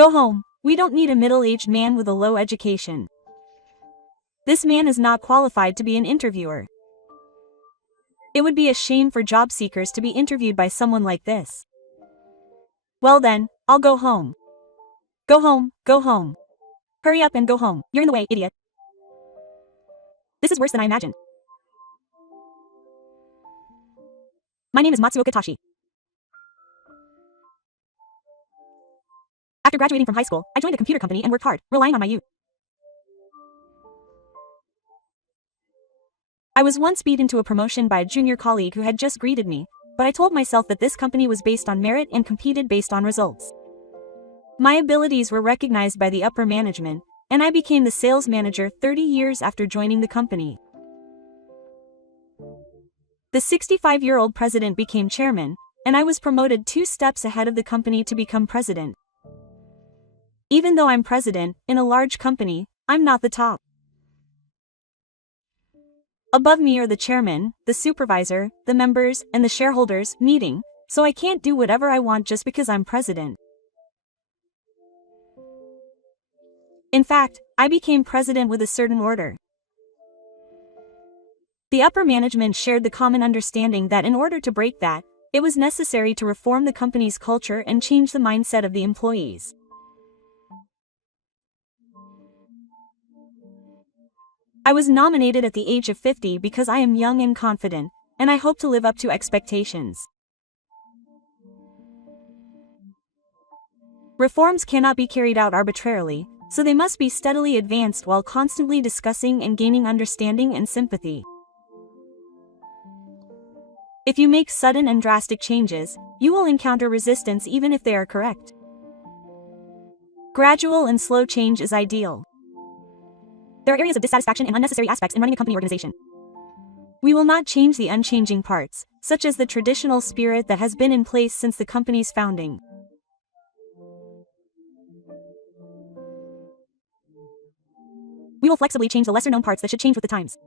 Go home, we don't need a middle-aged man with a low education. This man is not qualified to be an interviewer. It would be a shame for job seekers to be interviewed by someone like this. Well then, I'll go home. Go home, go home. Hurry up and go home, you're in the way, idiot. This is worse than I imagined. My name is Matsuoka Tashi. After graduating from high school, I joined a computer company and worked hard, relying on my youth. I was once beat into a promotion by a junior colleague who had just greeted me, but I told myself that this company was based on merit and competed based on results. My abilities were recognized by the upper management, and I became the sales manager 30 years after joining the company. The 65-year-old president became chairman, and I was promoted 2 steps ahead of the company to become president. Even though I'm president in a large company, I'm not the top. Above me are the chairman, the supervisor, the members, and the shareholders meeting, so I can't do whatever I want just because I'm president. In fact, I became president with a certain order. The upper management shared the common understanding that in order to break that, it was necessary to reform the company's culture and change the mindset of the employees. I was nominated at the age of 50 because I am young and confident, and I hope to live up to expectations. Reforms cannot be carried out arbitrarily, so they must be steadily advanced while constantly discussing and gaining understanding and sympathy. If you make sudden and drastic changes, you will encounter resistance even if they are correct. Gradual and slow change is ideal. There are areas of dissatisfaction and unnecessary aspects in running a company organization. We will not change the unchanging parts, such as the traditional spirit that has been in place since the company's founding. We will flexibly change the lesser-known parts that should change with the times.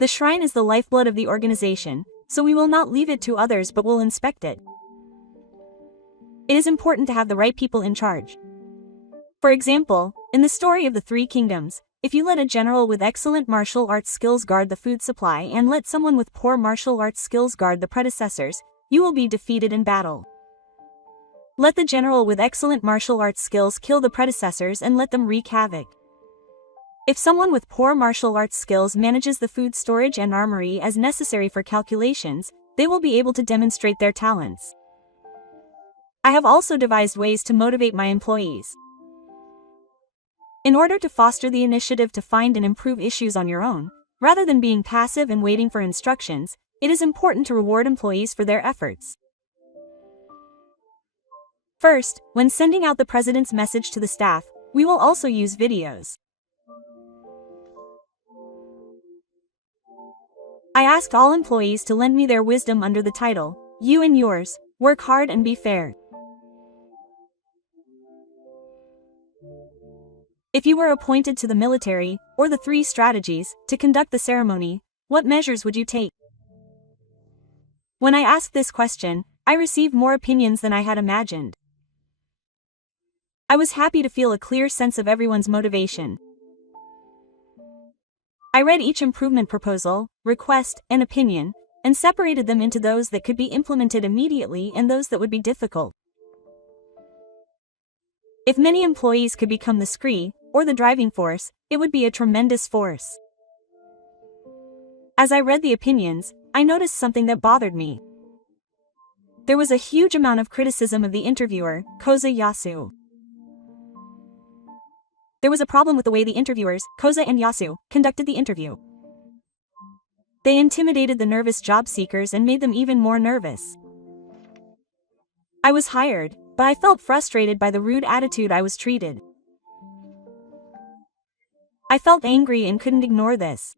The shrine is the lifeblood of the organization, so we will not leave it to others but will inspect it. It is important to have the right people in charge. For example, in the story of the Three Kingdoms, if you let a general with excellent martial arts skills guard the food supply and let someone with poor martial arts skills guard the predecessors, you will be defeated in battle. Let the general with excellent martial arts skills kill the predecessors and let them wreak havoc. If someone with poor martial arts skills manages the food storage and armory as necessary for calculations, they will be able to demonstrate their talents. I have also devised ways to motivate my employees. In order to foster the initiative to find and improve issues on your own, rather than being passive and waiting for instructions, it is important to reward employees for their efforts. First, when sending out the president's message to the staff, we will also use videos. I asked all employees to lend me their wisdom under the title, "You and Yours, Work Hard and Be Fair." If you were appointed to the military, or the 3 strategies, to conduct the ceremony, what measures would you take? When I asked this question, I received more opinions than I had imagined. I was happy to feel a clear sense of everyone's motivation. I read each improvement proposal, request, and opinion, and separated them into those that could be implemented immediately and those that would be difficult. If many employees could become the scree, or the driving force, it would be a tremendous force. As I read the opinions, I noticed something that bothered me. There was a huge amount of criticism of the interviewer, Koza Yasu. There was a problem with the way the interviewers, Koza and Yasu, conducted the interview. They intimidated the nervous job seekers and made them even more nervous. I was hired, but I felt frustrated by the rude attitude I was treated. I felt angry and couldn't ignore this.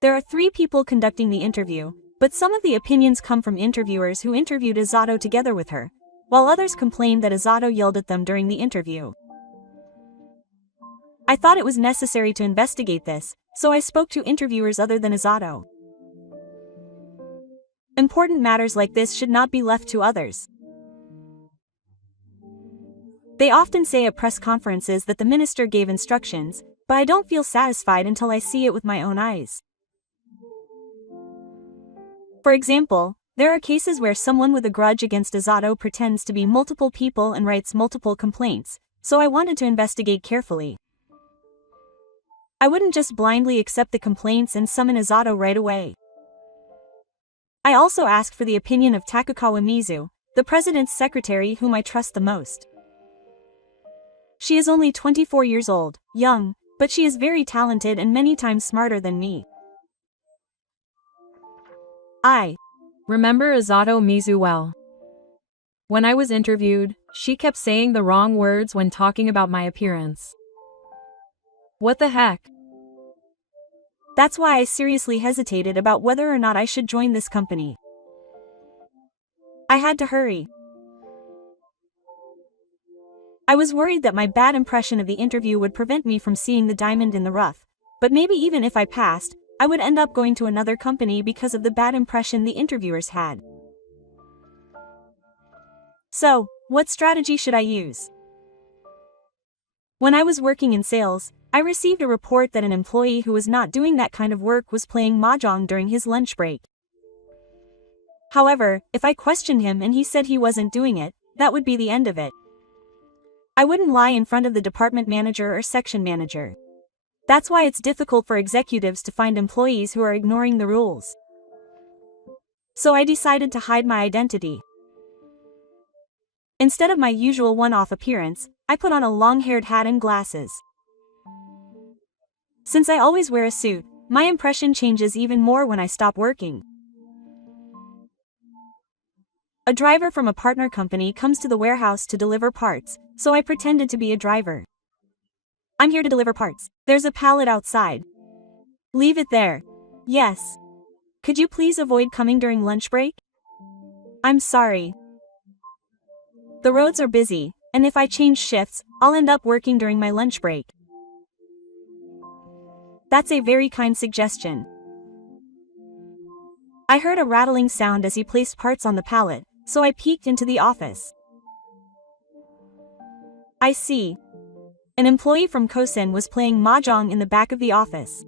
There are 3 people conducting the interview, but some of the opinions come from interviewers who interviewed Azato together with her, while others complained that Azato yelled at them during the interview. I thought it was necessary to investigate this, so I spoke to interviewers other than Azato. Important matters like this should not be left to others. They often say at press conferences that the minister gave instructions, but I don't feel satisfied until I see it with my own eyes. For example, there are cases where someone with a grudge against Azato pretends to be multiple people and writes multiple complaints, so I wanted to investigate carefully. I wouldn't just blindly accept the complaints and summon Azato right away. I also asked for the opinion of Takukawa Mizu, the president's secretary whom I trust the most. She is only 24 years old, young, but she is very talented and many times smarter than me. I remember Azato Mizu well. When I was interviewed, she kept saying the wrong words when talking about my appearance. What the heck? That's why I seriously hesitated about whether or not I should join this company. I had to hurry. I was worried that my bad impression of the interview would prevent me from seeing the diamond in the rough, but maybe even if I passed, I would end up going to another company because of the bad impression the interviewers had. So, what strategy should I use? When I was working in sales, I received a report that an employee who was not doing that kind of work was playing mahjong during his lunch break. However, if I questioned him and he said he wasn't doing it, that would be the end of it. I wouldn't lie in front of the department manager or section manager. That's why it's difficult for executives to find employees who are ignoring the rules. So I decided to hide my identity. Instead of my usual one-off appearance, I put on a long-haired hat and glasses. Since I always wear a suit, my impression changes even more when I stop working. A driver from a partner company comes to the warehouse to deliver parts, so I pretended to be a driver. I'm here to deliver parts. There's a pallet outside. Leave it there. Yes. Could you please avoid coming during lunch break? I'm sorry. The roads are busy, and if I change shifts, I'll end up working during my lunch break. That's a very kind suggestion. I heard a rattling sound as he placed parts on the pallet, so I peeked into the office. I see. An employee from Kosen was playing mahjong in the back of the office.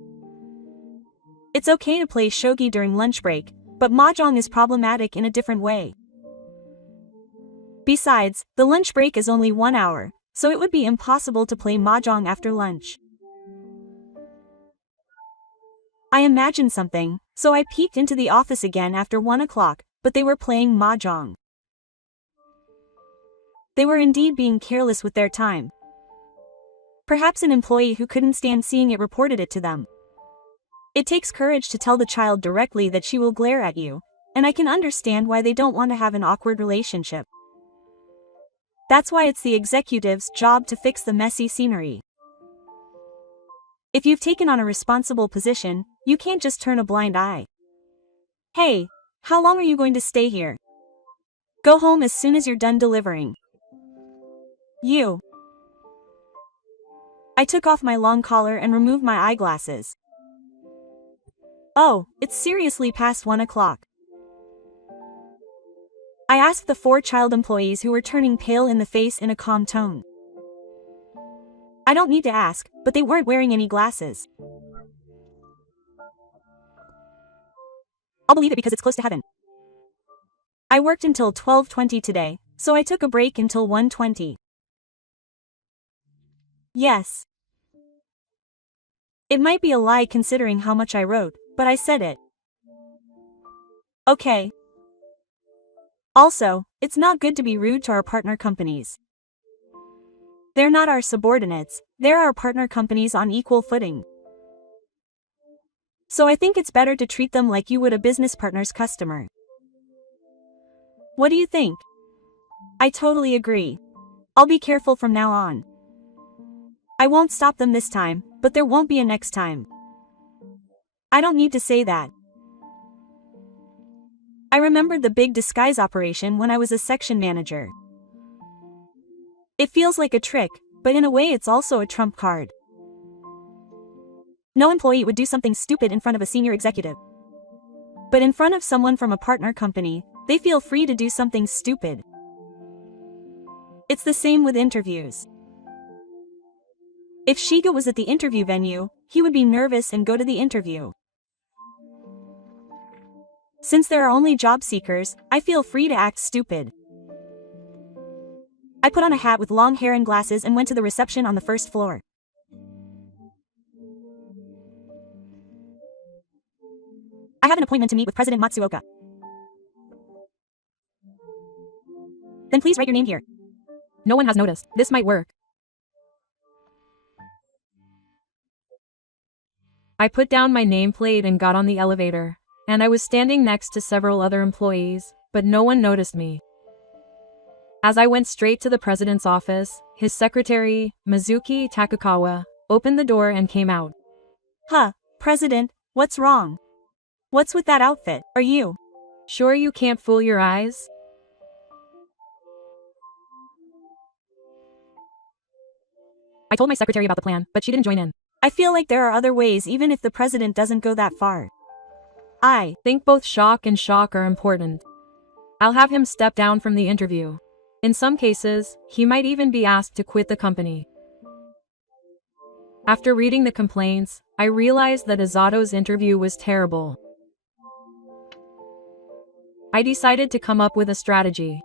It's okay to play shogi during lunch break, but mahjong is problematic in a different way. Besides, the lunch break is only 1 hour, so it would be impossible to play mahjong after lunch. I imagined something, so I peeked into the office again after 1 o'clock, but they were playing mahjong. They were indeed being careless with their time. Perhaps an employee who couldn't stand seeing it reported it to them. It takes courage to tell the child directly that she will glare at you, and I can understand why they don't want to have an awkward relationship. That's why it's the executive's job to fix the messy scenery. If you've taken on a responsible position, you can't just turn a blind eye. Hey, how long are you going to stay here? Go home as soon as you're done delivering. You. I took off my long collar and removed my eyeglasses. Oh, it's seriously past 1 o'clock. I asked the 4 child employees who were turning pale in the face in a calm tone. I don't need to ask, but they weren't wearing any glasses. I'll believe it because it's close to heaven. I worked until 12:20 today, so I took a break until 1:20. Yes. It might be a lie considering how much I wrote, but I said it. Okay. Also, it's not good to be rude to our partner companies. They're not our subordinates, they're our partner companies on equal footing. So I think it's better to treat them like you would a business partner's customer. What do you think? I totally agree. I'll be careful from now on. I won't stop them this time, but there won't be a next time. I don't need to say that. I remembered the big disguise operation when I was a section manager. It feels like a trick, but in a way it's also a trump card. No employee would do something stupid in front of a senior executive. But in front of someone from a partner company, they feel free to do something stupid. It's the same with interviews. If Shiga was at the interview venue, he would be nervous and go to the interview. Since there are only job seekers, I feel free to act stupid. I put on a hat with long hair and glasses and went to the reception on the first floor. I have an appointment to meet with President Matsuoka. Then please write your name here. No one has noticed. This might work. I put down my nameplate and got on the elevator, and I was standing next to several other employees, but no one noticed me. As I went straight to the president's office, his secretary, Mizuki Takukawa, opened the door and came out. Huh, President, what's wrong? What's with that outfit? Are you sure you can't fool your eyes? I told my secretary about the plan, but she didn't join in. I feel like there are other ways even if the president doesn't go that far. I think both shock and shock are important. I'll have him step down from the interview. In some cases, he might even be asked to quit the company. After reading the complaints, I realized that Azato's interview was terrible. I decided to come up with a strategy.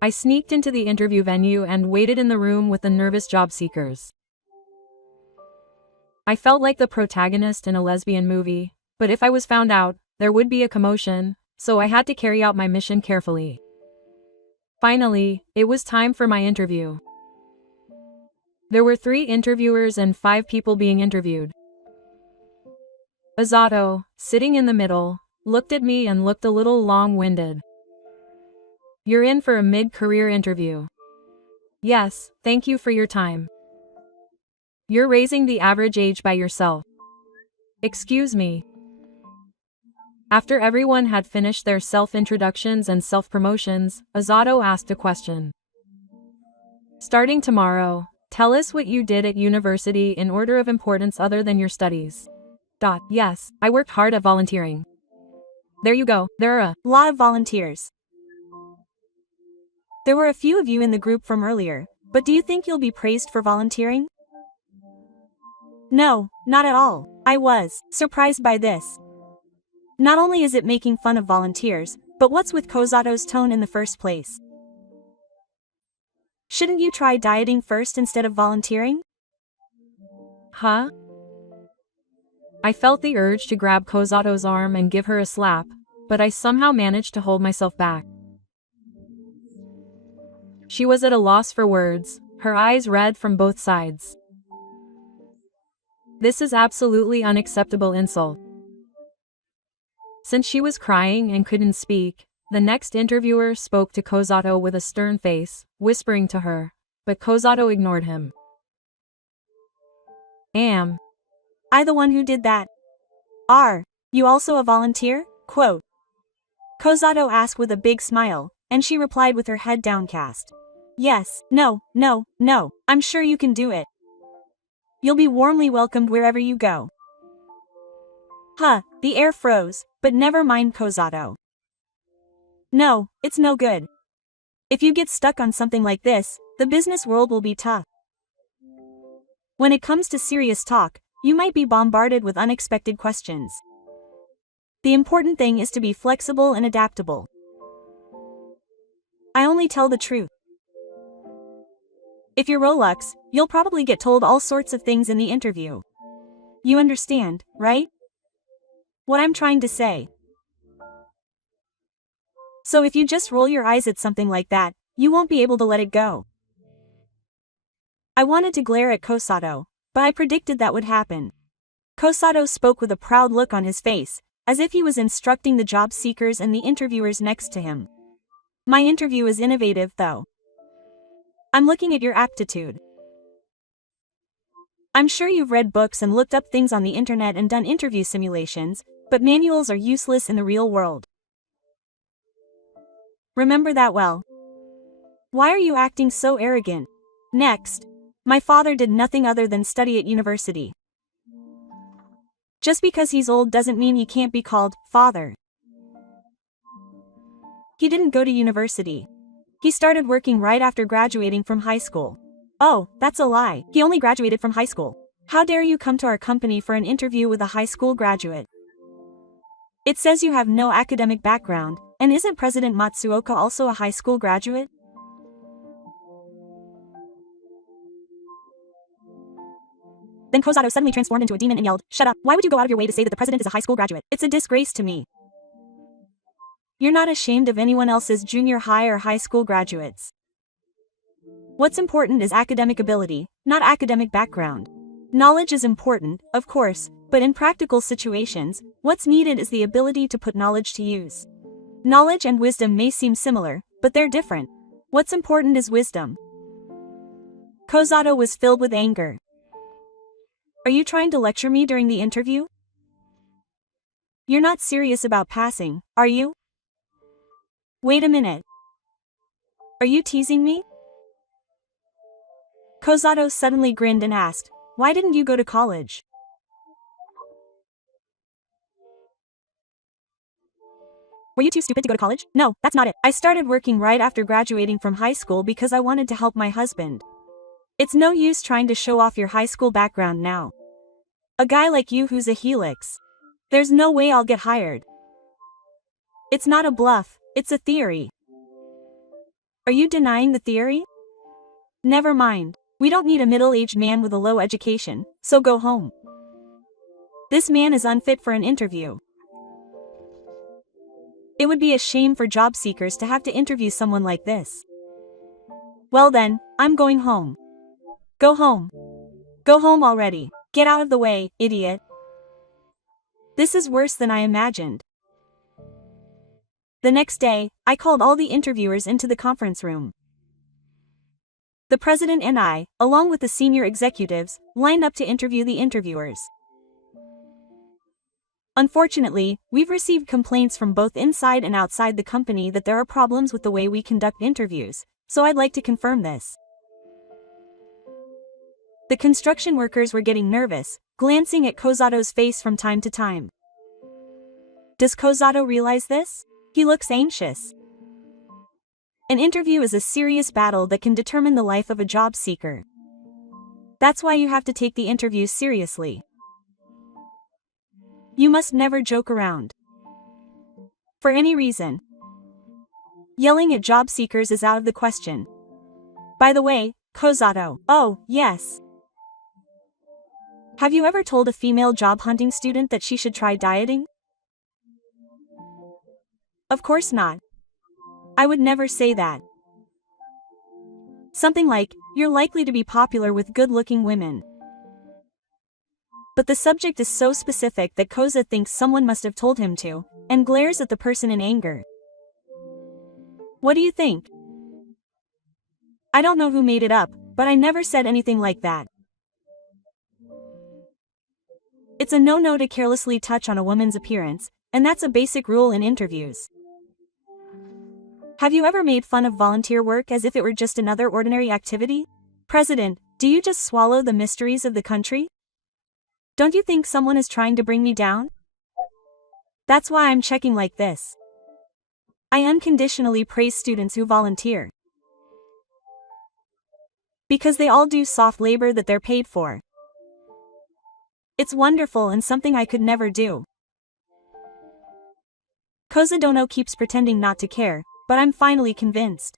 I sneaked into the interview venue and waited in the room with the nervous job seekers. I felt like the protagonist in a lesbian movie, but if I was found out, there would be a commotion, so I had to carry out my mission carefully. Finally, it was time for my interview. There were 3 interviewers and 5 people being interviewed. Azato, sitting in the middle, looked at me and looked a little long-winded. You're in for a mid-career interview. Yes, thank you for your time. You're raising the average age by yourself. Excuse me. After everyone had finished their self-introductions and self-promotions, Azato asked a question. Starting tomorrow, tell us what you did at university in order of importance other than your studies. Yes, I worked hard at volunteering. There you go, there are a lot of volunteers. There were a few of you in the group from earlier, but do you think you'll be praised for volunteering? No, not at all. I was surprised by this. Not only is it making fun of volunteers, but what's with Kozato's tone in the first place? Shouldn't you try dieting first instead of volunteering? Huh? I felt the urge to grab Kozato's arm and give her a slap, but I somehow managed to hold myself back. She was at a loss for words, her eyes red from both sides. This is absolutely unacceptable insult. Since she was crying and couldn't speak, the next interviewer spoke to Kozato with a stern face, whispering to her, but Kozato ignored him. Am I the one who did that? Are you also a volunteer? Quote. Kozato asked with a big smile, and she replied with her head downcast. Yes, no, I'm sure you can do it. You'll be warmly welcomed wherever you go. Huh, the air froze, but never mind Kozato. No, it's no good. If you get stuck on something like this, the business world will be tough. When it comes to serious talk, you might be bombarded with unexpected questions. The important thing is to be flexible and adaptable. I only tell the truth. If you're Rolex, you'll probably get told all sorts of things in the interview. You understand, right? What I'm trying to say. So if you just roll your eyes at something like that, you won't be able to let it go. I wanted to glare at Kosato, but I predicted that would happen. Kosato spoke with a proud look on his face, as if he was instructing the job seekers and the interviewers next to him. My interview is innovative though. I'm looking at your aptitude. I'm sure you've read books and looked up things on the internet and done interview simulations, but manuals are useless in the real world. Remember that well. Why are you acting so arrogant? Next, my father did nothing other than study at university. Just because he's old doesn't mean he can't be called father. He didn't go to university. He started working right after graduating from high school. Oh, that's a lie. He only graduated from high school. How dare you come to our company for an interview with a high school graduate? It says you have no academic background, and isn't President Matsuoka also a high school graduate? Then Kozato suddenly transformed into a demon and yelled, "Shut up, why would you go out of your way to say that the president is a high school graduate? It's a disgrace to me. You're not ashamed of anyone else's junior high or high school graduates. What's important is academic ability, not academic background. Knowledge is important, of course, but in practical situations, what's needed is the ability to put knowledge to use. Knowledge and wisdom may seem similar, but they're different. What's important is wisdom." Kozato was filled with anger. Are you trying to lecture me during the interview? You're not serious about passing, are you? Wait a minute. Are you teasing me? Kozato suddenly grinned and asked, "Why didn't you go to college?" Were you too stupid to go to college? No, that's not it. I started working right after graduating from high school because I wanted to help my husband. It's no use trying to show off your high school background now. A guy like you who's a helix. There's no way I'll get hired. It's not a bluff, it's a theory. Are you denying the theory? Never mind. We don't need a middle-aged man with a low education, so go home. This man is unfit for an interview. It would be a shame for job seekers to have to interview someone like this. Well then, I'm going home. Go home. Go home already. Get out of the way, idiot. This is worse than I imagined. The next day, I called all the interviewers into the conference room. The president and I, along with the senior executives, lined up to interview the interviewers. Unfortunately, we've received complaints from both inside and outside the company that there are problems with the way we conduct interviews, so I'd like to confirm this. The construction workers were getting nervous, glancing at Kozato's face from time to time. Does Kozato realize this? He looks anxious. An interview is a serious battle that can determine the life of a job seeker. That's why you have to take the interview seriously. You must never joke around. For any reason. Yelling at job seekers is out of the question. By the way, Kozato. Oh, yes. Have you ever told a female job hunting student that she should try dieting? Of course not. I would never say that. Something like, "You're likely to be popular with good-looking women." But the subject is so specific that Koza thinks someone must have told him to, and glares at the person in anger. What do you think? I don't know who made it up, but I never said anything like that. It's a no-no to carelessly touch on a woman's appearance, and that's a basic rule in interviews. Have you ever made fun of volunteer work as if it were just another ordinary activity? President, do you just swallow the mysteries of the country? Don't you think someone is trying to bring me down? That's why I'm checking like this. I unconditionally praise students who volunteer. Because they all do soft labor that they're paid for. It's wonderful and something I could never do. Kozadono keeps pretending not to care, but I'm finally convinced.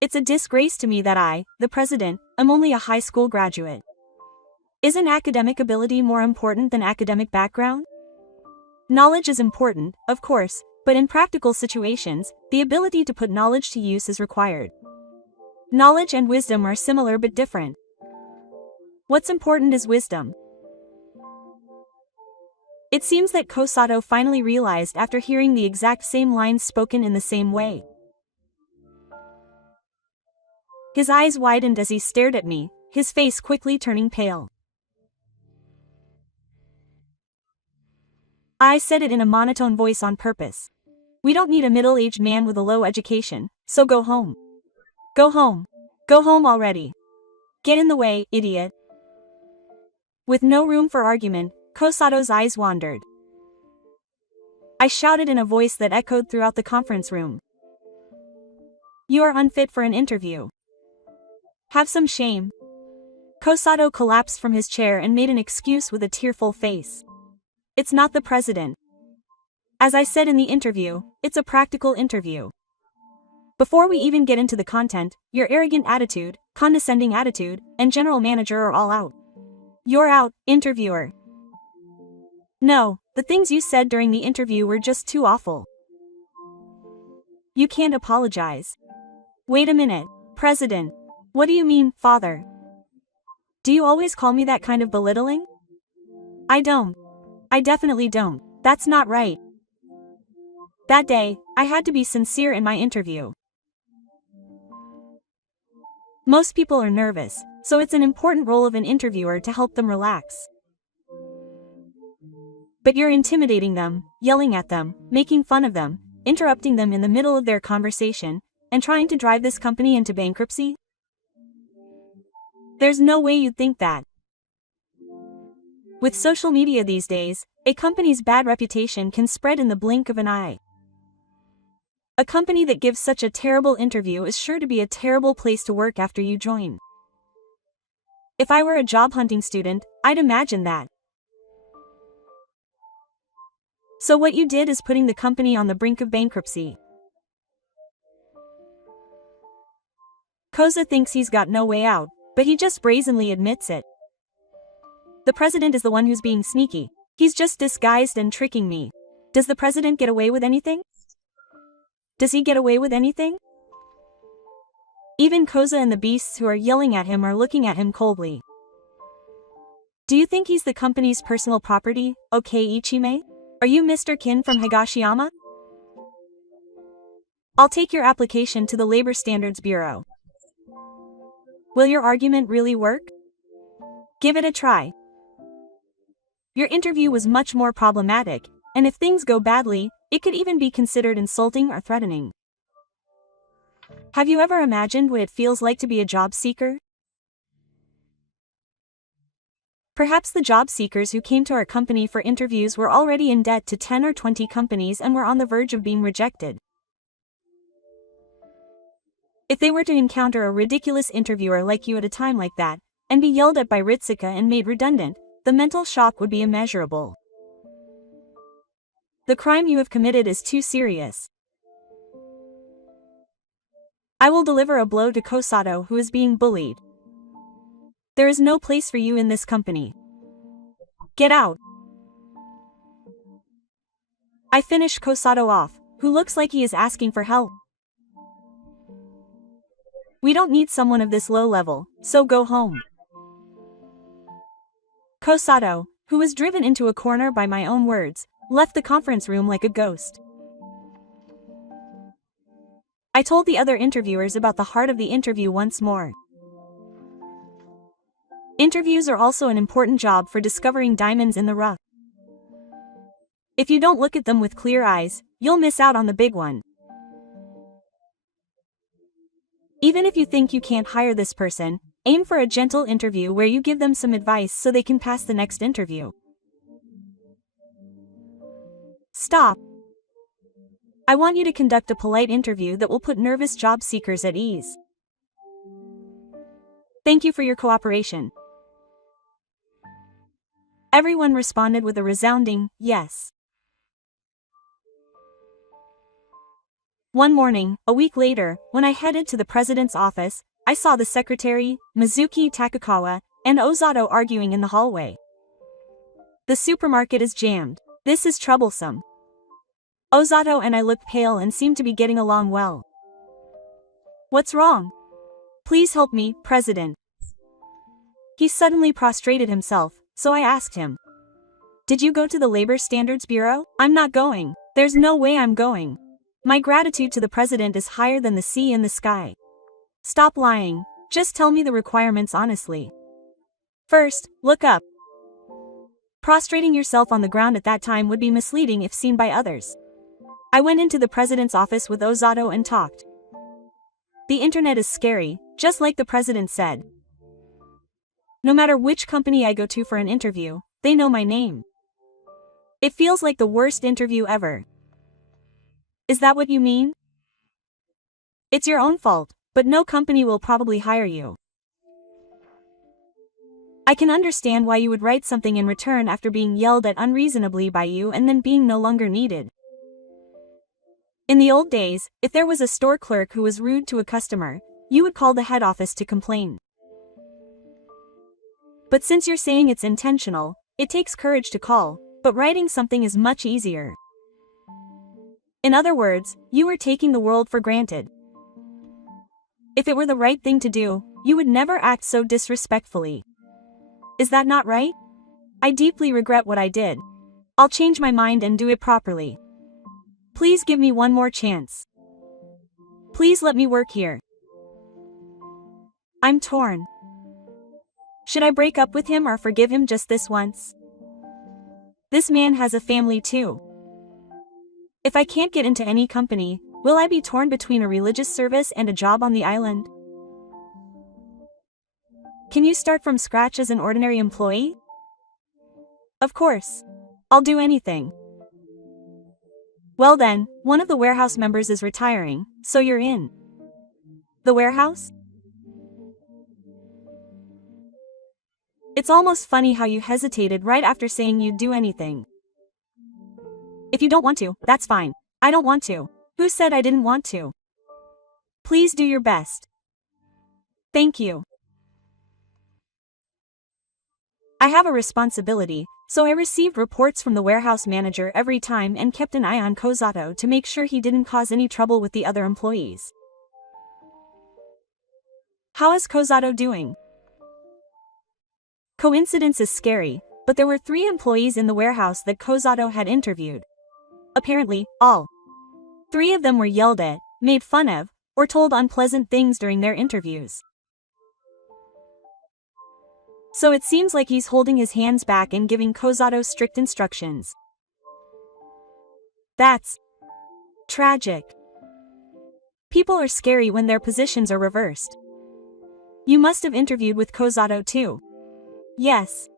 It's a disgrace to me that I, the president, am only a high school graduate. Isn't academic ability more important than academic background? Knowledge is important, of course, but in practical situations, the ability to put knowledge to use is required. Knowledge and wisdom are similar but different. What's important is wisdom. It seems that Kosato finally realized after hearing the exact same lines spoken in the same way. His eyes widened as he stared at me, his face quickly turning pale. I said it in a monotone voice on purpose. We don't need a middle-aged man with a low education, so go home. Go home. Go home already. Get in the way, idiot. With no room for argument, Kosato's eyes wandered. I shouted in a voice that echoed throughout the conference room. You are unfit for an interview. Have some shame. Kosato collapsed from his chair and made an excuse with a tearful face. It's not the president. As I said in the interview, it's a practical interview. Before we even get into the content, your arrogant attitude, condescending attitude, and general manager are all out. You're out, interviewer. No, the things you said during the interview were just too awful. You can't apologize. Wait a minute, President. What do you mean, father? Do you always call me that kind of belittling? I don't. I definitely don't. That's not right. That day, I had to be sincere in my interview. Most people are nervous, so it's an important role of an interviewer to help them relax. But you're intimidating them, yelling at them, making fun of them, interrupting them in the middle of their conversation, and trying to drive this company into bankruptcy? There's no way you'd think that. With social media these days, a company's bad reputation can spread in the blink of an eye. A company that gives such a terrible interview is sure to be a terrible place to work after you join. If I were a job hunting student, I'd imagine that. So what you did is putting the company on the brink of bankruptcy. Koza thinks he's got no way out, but he just brazenly admits it. The president is the one who's being sneaky. He's just disguised and tricking me. Does the president get away with anything? Does he get away with anything? Even Koza and the beasts who are yelling at him are looking at him coldly. Do you think he's the company's personal property, okay Ichime? Are you Mr. Kin from Higashiyama? I'll take your application to the Labor Standards Bureau. Will your argument really work? Give it a try. Your interview was much more problematic, and if things go badly, it could even be considered insulting or threatening. Have you ever imagined what it feels like to be a job seeker? Perhaps the job seekers who came to our company for interviews were already in debt to 10 or 20 companies and were on the verge of being rejected. If they were to encounter a ridiculous interviewer like you at a time like that, and be yelled at by Ritsuka and made redundant, the mental shock would be immeasurable. The crime you have committed is too serious. I will deliver a blow to Kosato who is being bullied. There is no place for you in this company. Get out. I finish Kosato off, who looks like he is asking for help. We don't need someone of this low level, so go home. Kosato, who was driven into a corner by my own words, left the conference room like a ghost. I told the other interviewers about the heart of the interview once more. Interviews are also an important job for discovering diamonds in the rough. If you don't look at them with clear eyes, you'll miss out on the big one. Even if you think you can't hire this person, aim for a gentle interview where you give them some advice so they can pass the next interview. Stop. I want you to conduct a polite interview that will put nervous job seekers at ease. Thank you for your cooperation. Everyone responded with a resounding yes. One morning, a week later, when I headed to the president's office, I saw the secretary, Mizuki Takakawa, and Ozato arguing in the hallway. The supermarket is jammed. This is troublesome. Ozato and I looked pale and seemed to be getting along well. What's wrong? Please help me, President. He suddenly prostrated himself, so I asked him. Did you go to the Labor Standards Bureau? I'm not going. There's no way I'm going. My gratitude to the president is higher than the sea and the sky. Stop lying. Just tell me the requirements honestly. First, look up. Prostrating yourself on the ground at that time would be misleading if seen by others. I went into the president's office with Ozato and talked. The internet is scary, just like the president said. No matter which company I go to for an interview, they know my name. It feels like the worst interview ever. Is that what you mean? It's your own fault, but no company will probably hire you. I can understand why you would write something in return after being yelled at unreasonably by you and then being no longer needed. In the old days, if there was a store clerk who was rude to a customer, you would call the head office to complain. But since you're saying it's intentional, it takes courage to call, but writing something is much easier. In other words, you are taking the world for granted. If it were the right thing to do, you would never act so disrespectfully. Is that not right? I deeply regret what I did. I'll change my mind and do it properly. Please give me one more chance. Please let me work here. I'm torn. Should I break up with him or forgive him just this once? This man has a family too. If I can't get into any company, will I be torn between a religious service and a job on the island? Can you start from scratch as an ordinary employee? Of course. I'll do anything. Well then, one of the warehouse members is retiring, so you're in. The warehouse? It's almost funny how you hesitated right after saying you'd do anything. If you don't want to, that's fine. I don't want to. Who said I didn't want to? Please do your best. Thank you. I have a responsibility, so I received reports from the warehouse manager every time and kept an eye on Kozato to make sure he didn't cause any trouble with the other employees. How is Kozato doing? Coincidence is scary, but there were 3 employees in the warehouse that Kozato had interviewed. Apparently, all 3 of them were yelled at, made fun of, or told unpleasant things during their interviews. So it seems like he's holding his hands back and giving Kozato strict instructions. That's tragic. People are scary when their positions are reversed. You must have interviewed with Kozato too. Yes.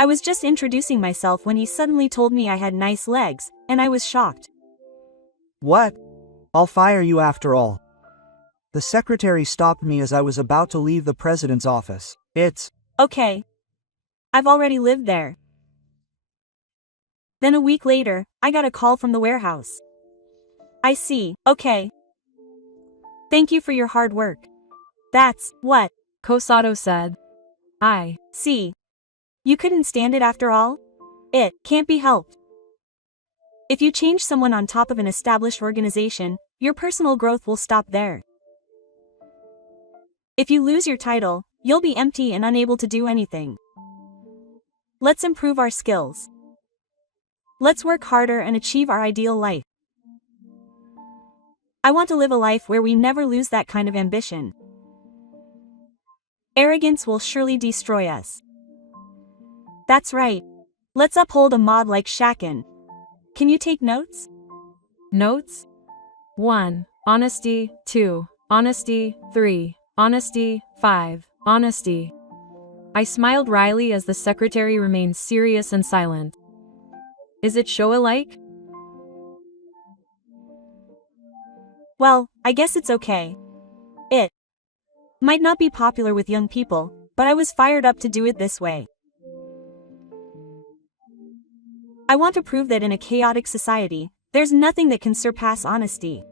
I was just introducing myself when he suddenly told me I had nice legs, and I was shocked. What? I'll fire you after all. The secretary stopped me as I was about to leave the president's office. It's okay. I've already lived there. Then a week later, I got a call from the warehouse. I see, okay. Thank you for your hard work. That's what Kozato said. I see. You couldn't stand it after all? It can't be helped. If you change someone on top of an established organization, your personal growth will stop there. If you lose your title, you'll be empty and unable to do anything. Let's improve our skills. Let's work harder and achieve our ideal life. I want to live a life where we never lose that kind of ambition. Arrogance will surely destroy us. That's right. Let's uphold a mod like Shaken. Can you take notes? Notes? 1. Honesty. 2. Honesty. 3. Honesty. 5. Honesty. I smiled wryly as the secretary remained serious and silent. Is it show-alike? Well, I guess it's okay. It might not be popular with young people, but I was fired up to do it this way. I want to prove that in a chaotic society, there's nothing that can surpass honesty.